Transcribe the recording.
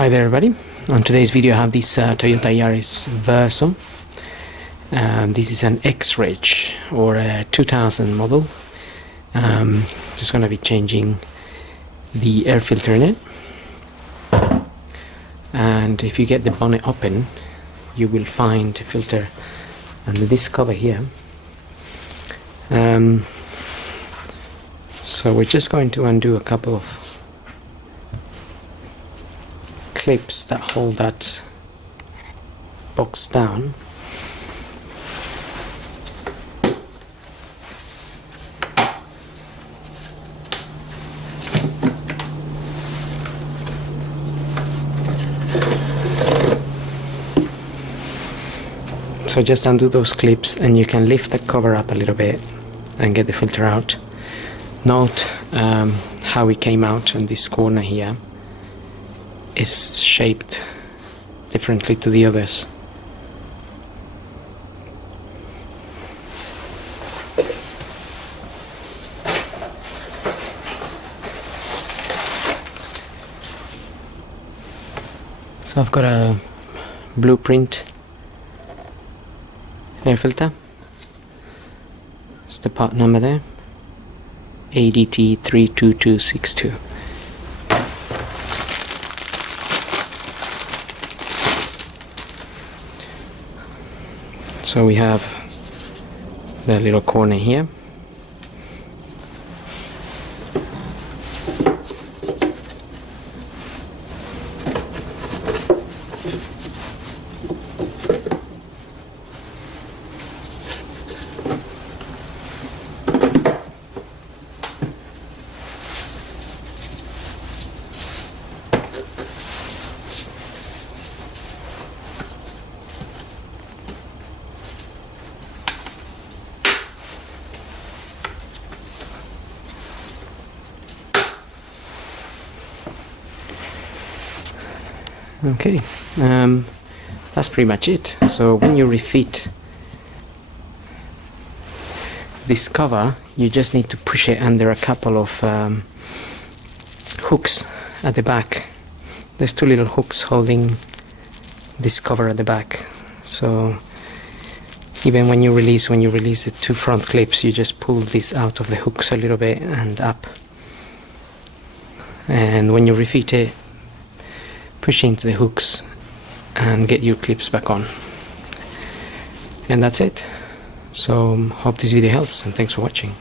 Hi there everybody. On today's video I have this Toyota Yaris Verso. This is an X-Rich or a 2000 model. Just going to be changing the air filter in it. And if you get the bonnet open, you will find a filter under this cover here. So we're just going to undo a couple of clips that hold that box down. So just undo those clips and you can lift the cover up a little bit and get the filter out. Note how it came out in this corner here is shaped differently to the others. So I've got a blueprint air filter. It's the part number there, ADT 32262. So we have the little corner here. Okay, that's pretty much it. So when you refit this cover, you just need to push it under a couple of hooks at the back. There's two little hooks holding this cover at the back. So even when you release the two front clips, you just pull this out of the hooks a little bit and up. And when you refit it, push into the hooks and get your clips back on. And that's it. So hope this video helps and thanks for watching.